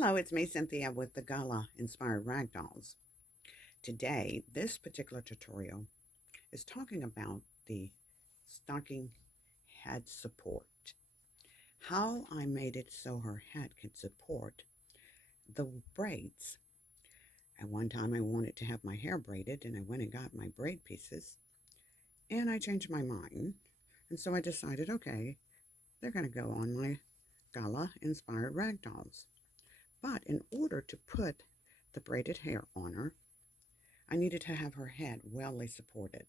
Hello, it's me, Cynthia, with the Gala Inspired Ragdolls. Today, this particular tutorial is talking about the stocking head support. How I made it so her head could support the braids. At one time, I wanted to have my hair braided, and I went and got my braid pieces, and I changed my mind. And so I decided, okay, they're going to go on my Gala Inspired Ragdolls. But in order to put the braided hair on her, I needed to have her head well supported.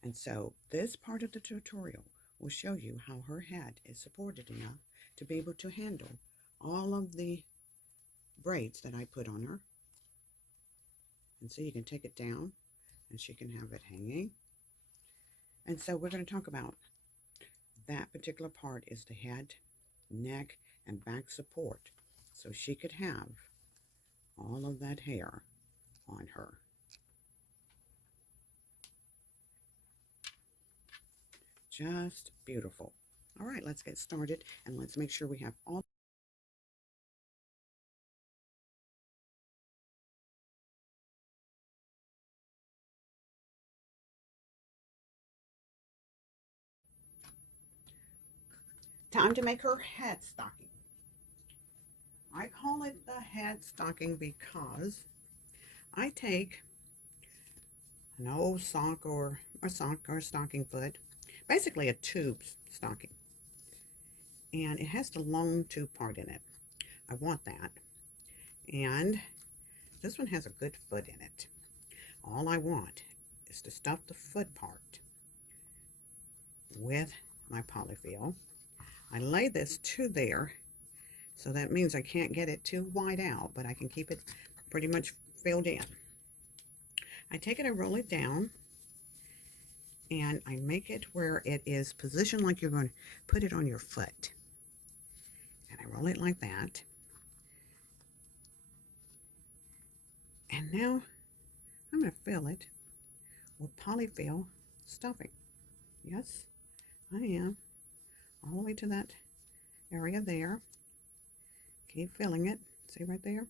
And so this part of the tutorial will show you how her head is supported enough to be able to handle all of the braids that I put on her. And so you can take it down and she can have it hanging. And so we're going to talk about that particular part is the head, neck, and back support. So she could have all of that hair on her. Just beautiful. All right, let's get started and let's make sure we have all. Time to make her head stocking. I call it the head stocking because I take an old sock or a stocking foot, basically a tube stocking, and it has the long tube part in it. I want that. And this one has a good foot in it. All I want is to stuff the foot part with my polyfill. I lay this to there, so that means I can't get it too wide out, but I can keep it pretty much filled in. I take it, I roll it down, and I make it where it is positioned like you're going to put it on your foot. And I roll it like that. And now I'm going to fill it with polyfill stuffing. Yes, I am. All the way to that area there. Keep filling it. See right there?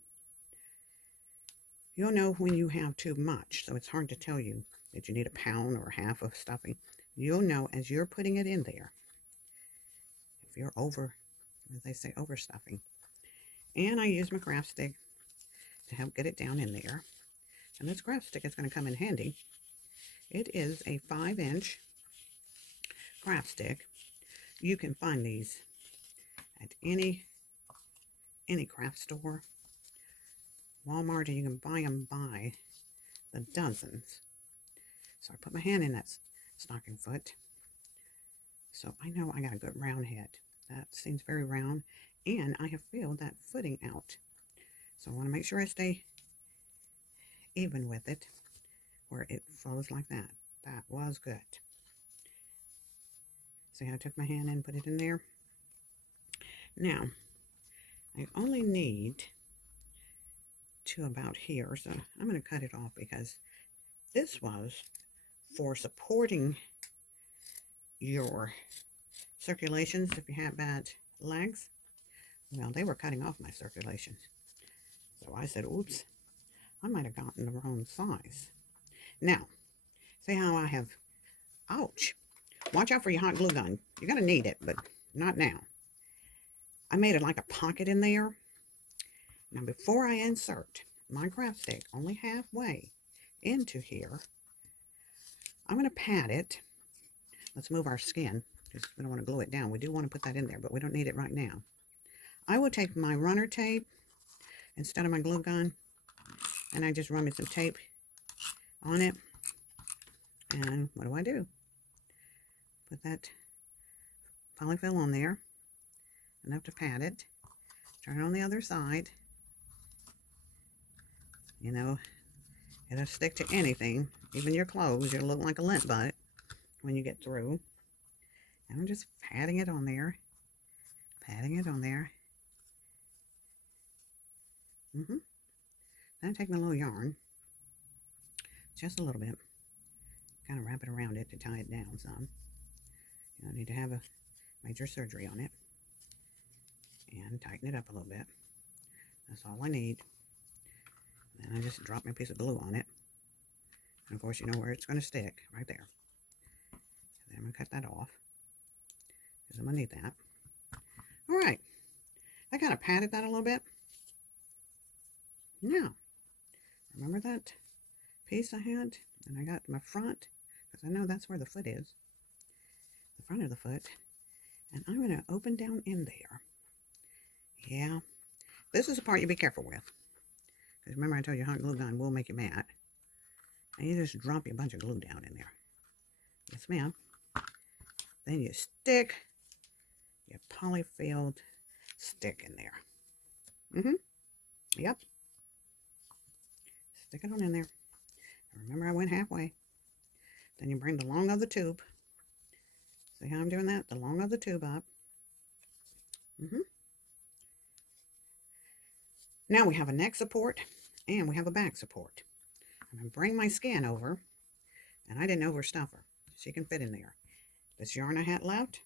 You'll know when you have too much, so it's hard to tell you that you need a pound or half of stuffing. You'll know as you're putting it in there if you're over, as they say, overstuffing. And I use my craft stick to help get it down in there. And this craft stick is going to come in handy. It is a 5-inch craft stick. You can find these at any craft store, Walmart, and you can buy them by the dozens. So I put my hand in that stocking foot. So I know I got a good round head. That seems very round. And I have filled that footing out. So I want to make sure I stay even with it, where it flows like that. That was good. See how I took my hand and put it in there? Now, I only need to about here, so I'm going to cut it off because this was for supporting your circulations if you have bad legs. Well, they were cutting off my circulations. So I said, oops, I might have gotten the wrong size. Now, see how I have, ouch. Watch out for your hot glue gun. You're going to need it, but not now. I made it like a pocket in there. Now, before I insert my craft stick only halfway into here, I'm going to pat it. Let's move our skin because we don't want to glue it down. We do want to put that in there, but we don't need it right now. I will take my runner tape instead of my glue gun, and I just run me some tape on it. And what do? Put that polyfill on there, enough to pat it. Turn it on the other side. You know, it'll stick to anything, even your clothes. You'll look like a lint butt when you get through. And I'm just patting it on there. Patting it on there. Then I take my little yarn, just a little bit, kind of wrap it around it to tie it down some. You don't need to have a major surgery on it. And tighten it up a little bit. That's all I need. And I just drop my piece of glue on it. And of course, you know where it's going to stick, right there. And then I'm going to cut that off, because I'm going to need that. All right. I kind of patted that a little bit. Now, remember that piece I had? And I got my front, because I know that's where the foot is. The front of the foot. And I'm going to open down in there. Yeah. This is the part you be careful with. Because remember I told you hot glue gun will make you mad. And you just drop a bunch of glue down in there. Yes, ma'am. Then you stick your polyfill stick in there. Yep. Stick it on in there. And remember I went halfway. Then you bring the long of the tube. See how I'm doing that? The long of the tube up. Now we have a neck support and we have a back support. I'm going to bring my skin over, and I didn't overstuff her. She can fit in there. This yarn I had left,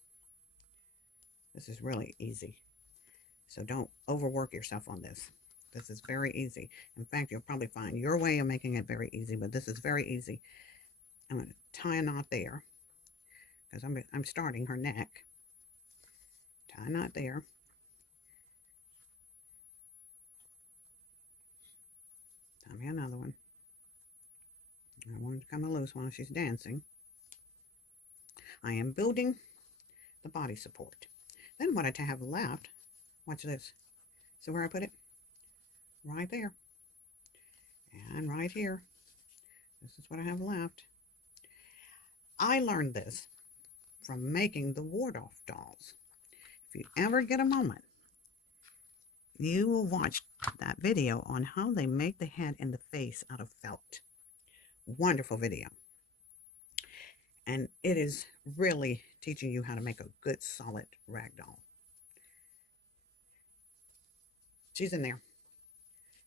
this is really easy. So don't overwork yourself on this. This is very easy. In fact, you'll probably find your way of making it very easy, but this is very easy. I'm going to tie a knot there, because I'm starting her neck. Tie a knot there. Tie me another one. I want it to come loose while she's dancing. I am building the body support. Then what I have left, watch this. So where I put it? Right there. And right here. This is what I have left. I learned this from making the ward-off dolls. If you ever get a moment, you will watch that video on how they make the head and the face out of felt. Wonderful video. And it is really teaching you how to make a good, solid rag doll. She's in there.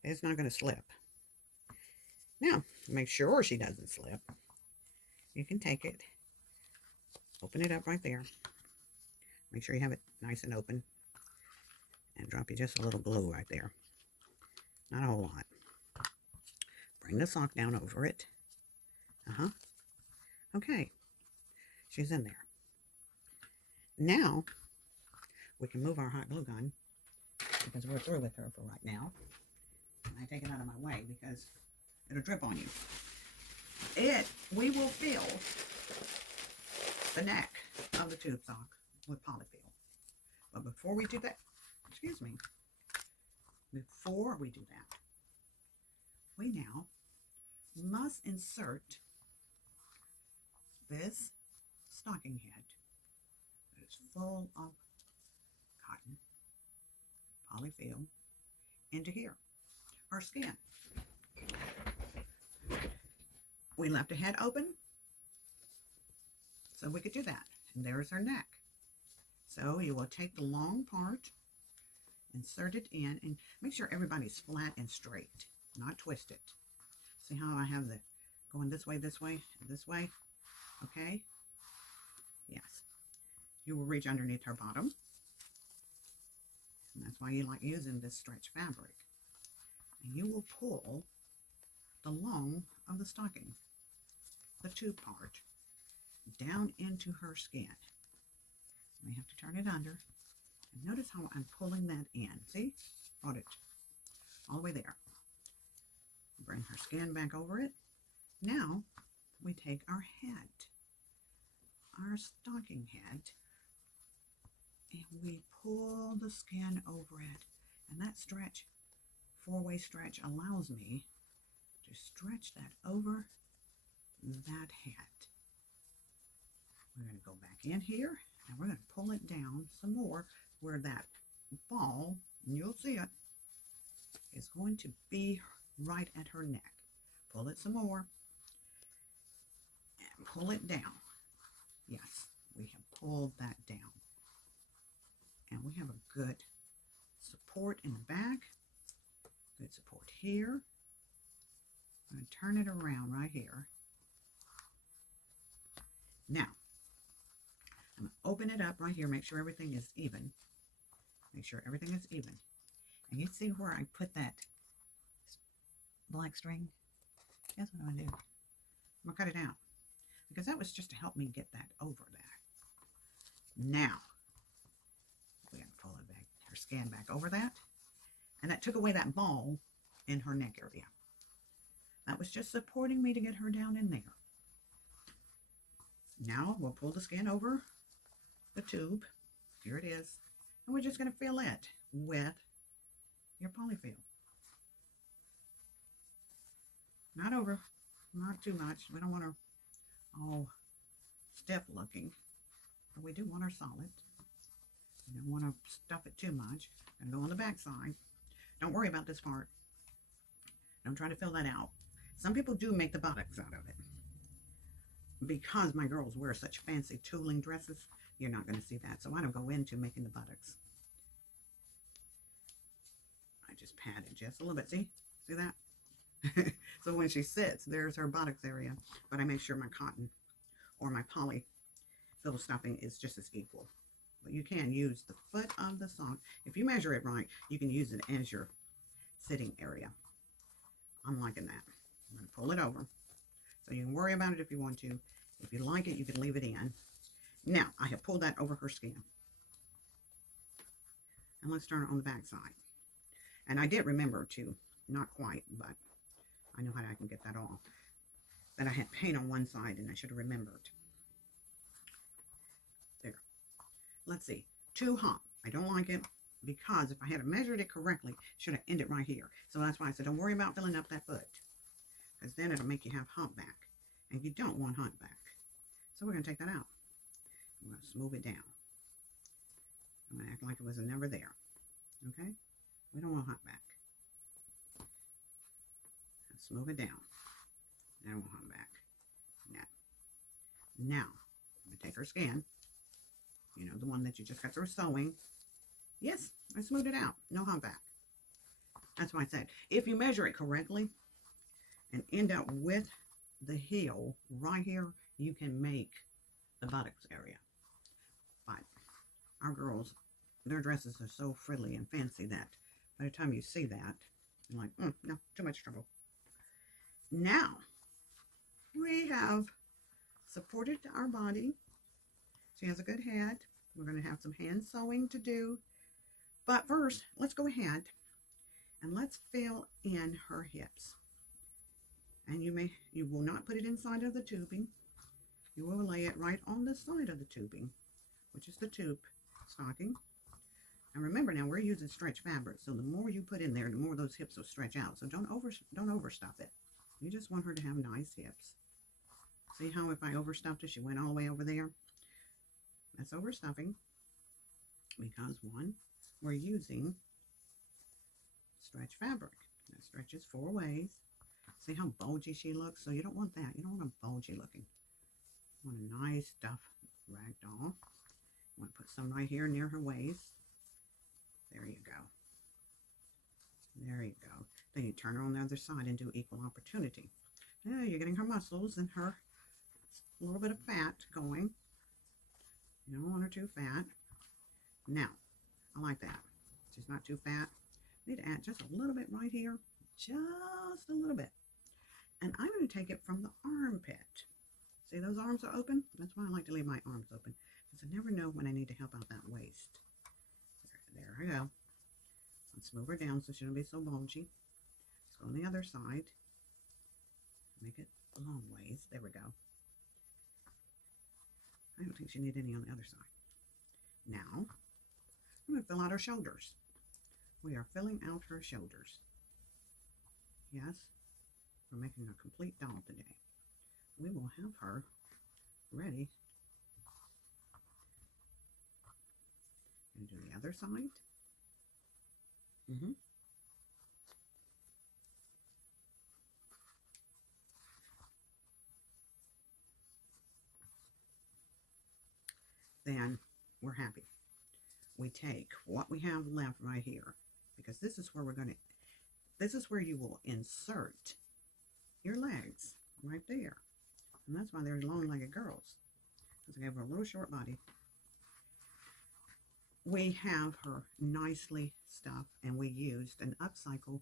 It's not going to slip. Now, to make sure she doesn't slip, you can take it, open it up right there. Make sure you have it nice and open. And drop you just a little glue right there. Not a whole lot. Bring the sock down over it. Okay. She's in there. Now, we can move our hot glue gun, because we're through with her for right now. And I take it out of my way because it'll drip on you. We will fill the neck of the tube sock with polyfill. But before we do that, excuse me, before we do that, we now must insert this stocking head that is full of cotton polyfill into here, our skin. We left the head open so we could do that. And there's our neck. So you will take the long part, insert it in, and make sure everybody's flat and straight, not twisted. See how I have the going this way, this way, this way? Okay? Yes. You will reach underneath her bottom. And that's why you like using this stretch fabric. And you will pull the long of the stocking, the tube part, down into her skin. So we have to turn it under. And notice how I'm pulling that in. See? Brought it all the way there. Bring her skin back over it. Now, we take our head, our stocking head, and we pull the skin over it. And that stretch, four-way stretch, allows me to stretch that over that head. We're going to go back in here, and we're going to pull it down some more where that ball, and you'll see it, is going to be right at her neck. Pull it some more, and pull it down. Yes, we have pulled that down. And we have a good support in the back, good support here. I'm going to turn it around right here. Now, I'm going to open it up right here, make sure everything is even. Make sure everything is even. And you see where I put that black string? Guess what I'm going to do? I'm going to cut it out. Because that was just to help me get that over there. Now, we have to pull it back, her skin back over that. And that took away that ball in her neck area. That was just supporting me to get her down in there. Now we'll pull the skin over the tube. Here it is. And we're just going to fill it with your polyfill. Not over, not too much. We don't want her all stiff looking, but we do want her solid. We don't want to stuff it too much. And go on the back side. Don't worry about this part. Don't try to fill that out. Some people do make the buttocks out of it. Because my girls wear such fancy tooling dresses, you're not going to see that. So I don't go into making the buttocks. I just pat it just a little bit. See that? So when she sits, there's her buttocks area. But I make sure my cotton or my poly fill stuffing is just as equal. But you can use the foot of the sock. If you measure it right, you can use it as your sitting area. I'm liking that. I'm going to pull it over. So you can worry about it if you want to. If you like it, you can leave it in. Now, I have pulled that over her skin. And let's turn it on the back side. And I did remember to, not quite, but I know how I can get that off. That I had paint on one side and I should have remembered. There. Let's see. Too hot. I don't like it because if I had measured it correctly, it should have ended right here. So that's why I said don't worry about filling up that foot. Because then it'll make you have humpback. And you don't want humpback. So we're going to take that out. I'm going to smooth it down. I'm going to act like it was never there. Okay? We don't want humpback. Smooth it down. I don't want humpback. Now, I'm going to take her skin. You know, the one that you just got through sewing. Yes, I smoothed it out. No humpback. That's why I said, if you measure it correctly and end up with the heel right here, you can make the buttocks area. But our girls, their dresses are so frilly and fancy that by the time you see that, you're like, no, too much trouble. Now, we have supported our body. She has a good head. We're going to have some hand sewing to do. But first, let's go ahead and let's fill in her hips. And you will not put it inside of the tubing. You will lay it right on the side of the tubing, which is the tube stocking. And remember now, we're using stretch fabric, so the more you put in there, the more those hips will stretch out. So don't overstuff it. You just want her to have nice hips. See how if I overstuffed it, she went all the way over there? That's overstuffing because one, we're using stretch fabric. That stretches 4 ways. See how bulgy she looks? So you don't want that. You don't want a bulgy looking. You want a nice stuff ragdoll. You want to put some right here near her waist. There you go. There you go. Then you turn her on the other side and do equal opportunity. Yeah, you're getting her muscles and her a little bit of fat going. You don't want her too fat. Now, I like that. She's not too fat. I need to add just a little bit right here. Just a little bit. And I'm going to take it from the armpit. See those arms are open? That's why I like to leave my arms open. Because I never know when I need to help out that waist. There I go. Let's move her down so she don't be so bulgy. Let's go on the other side. Make it long ways. There we go. I don't think she needs any on the other side. Now, I'm going to fill out her shoulders. We are filling out her shoulders. Yes, we're making a complete doll today. We will have her ready. And do the other side. Then we're happy. We take what we have left right here, because this is where this is where you will insert your legs, right there. And that's why they're long-legged girls, because they have a little short body. we have her nicely stuffed, and we used an upcycle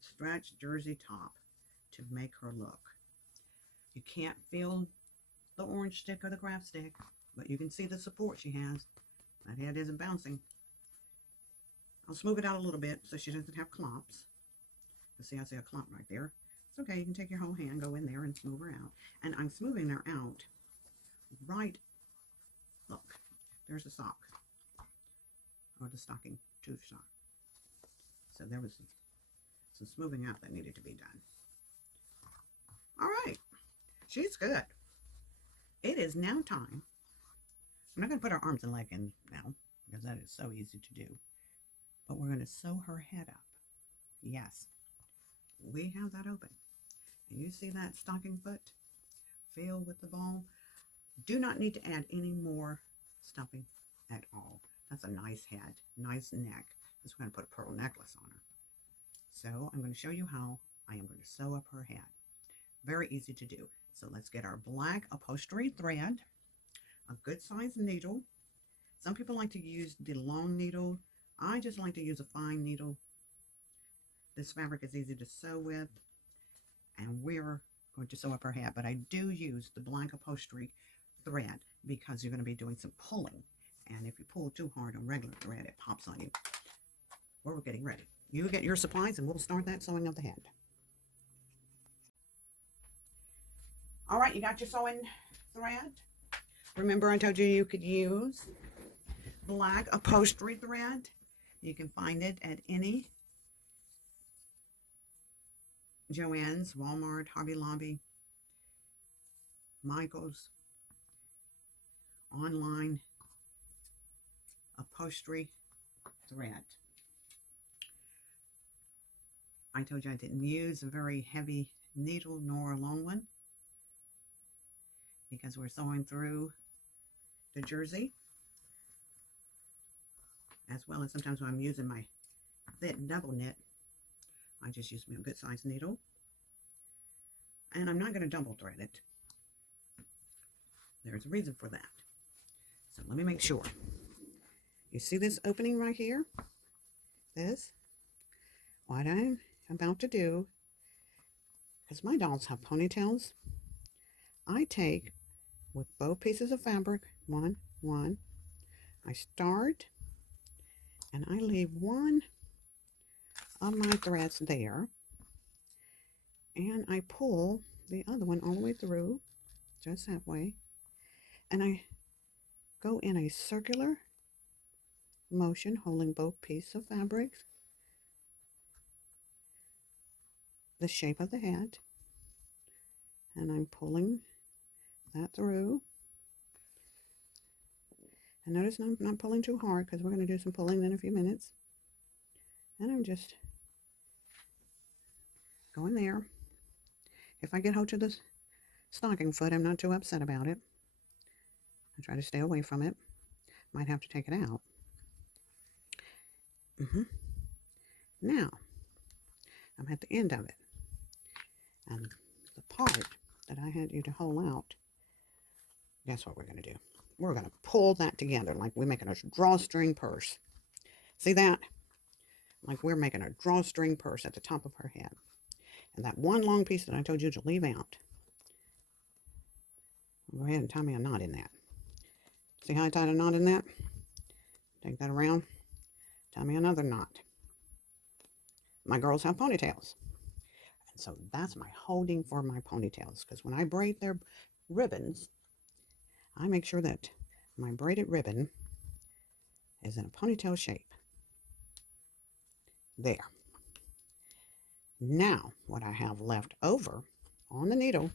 stretch jersey top to make her look. You can't feel the orange stick or the craft stick, but you can see the support she has. That head isn't bouncing. I'll smooth it out a little bit so she doesn't have clumps. You see, I see a clump right there. It's okay, you can take your whole hand, go in there and smooth her out. And I'm smoothing her out right, look, there's the sock, or the stocking, tooth sock. So there was some smoothing out that needed to be done. All right, she's good. It is now time. I'm not going to put her arms and leg in now, because that is so easy to do. But we're going to sew her head up. Yes, we have that open. And you see that stocking foot filled with the ball? Do not need to add any more stuffing at all. That's a nice head, nice neck, because we're going to put a pearl necklace on her. So I'm going to show you how I am going to sew up her head. Very easy to do. So let's get our black upholstery thread, a good size needle. Some people like to use the long needle. I just like to use a fine needle. This fabric is easy to sew with, and we're going to sew up her head, but I do use the black upholstery thread because you're going to be doing some pulling, and if you pull too hard on regular thread, it pops on you. We're getting ready. You get your supplies and we'll start that sewing of the head. All right, you got your sewing thread. Remember I told you you could use black upholstery thread. You can find it at any Joann's, Walmart, Hobby Lobby, Michael's, online upholstery thread. I told you I didn't use a very heavy needle nor a long one because we're sewing through the jersey, as well as sometimes when I'm using my thick double knit, I just use me a good size needle, and I'm not going to double thread it. There's a reason for that. So let me make sure. You see this opening right here? This? What I'm about to do, because my dolls have ponytails, I take with both pieces of fabric, one, I start and I leave one of my threads there, and I pull the other one all the way through, just halfway, and I go in a circular motion, holding both pieces of fabric, the shape of the head, and I'm pulling that through. And notice I'm not pulling too hard because we're going to do some pulling in a few minutes. And I'm just going there. If I get hold to the stocking foot, I'm not too upset about it. I try to stay away from it. Might have to take it out. Now, I'm at the end of it. And the part that I had you to hold out, guess what we're going to do? We're going to pull that together like we're making a drawstring purse. See that? Like we're making a drawstring purse at the top of her head. And that one long piece that I told you to leave out, go ahead and tie me a knot in that. See how I tied a knot in that? Take that around, tie me another knot. My girls have ponytails. And so that's my holding for my ponytails, because when I braid their ribbons, I make sure that my braided ribbon is in a ponytail shape. There. Now, what I have left over on the needle,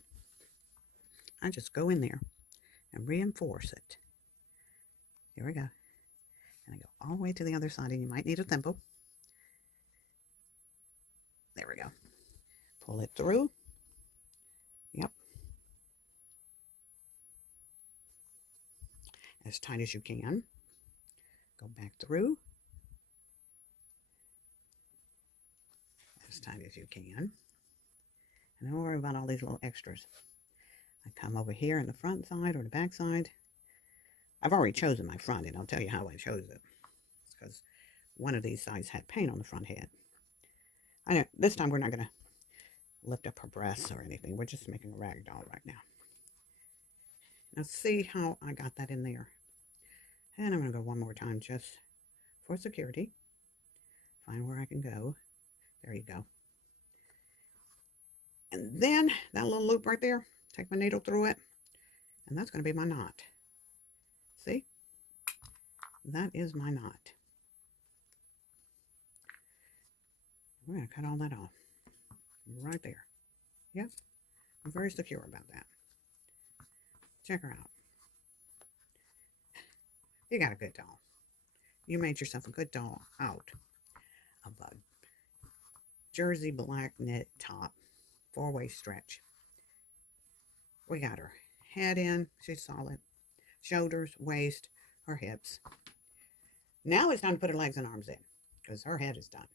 I just go in there and reinforce it. Here we go. And I go all the way to the other side, and you might need a thimble. There we go. Pull it through. Yep. As tight as you can. Go back through. As tight as you can. And don't worry about all these little extras. I come over here in the front side or the back side. I've already chosen my front, and I'll tell you how I chose it. because one of these sides had paint on the front head. I know this time we're not going to lift up her breasts or anything. We're just making a rag doll right now. Now see how I got that in there. And I'm going to go one more time just for security. Find where I can go. There you go. And then that little loop right there, take my needle through it, and that's going to be my knot. See? That is my knot. We're going to cut all that off. Right there. Yep. I'm very secure about that. Check her out. You got a good doll. You made yourself a good doll out of a jersey black knit top, 4-way stretch. We got her head in. She's solid. Shoulders, waist, her hips. Now it's time to put her legs and arms in because her head is done.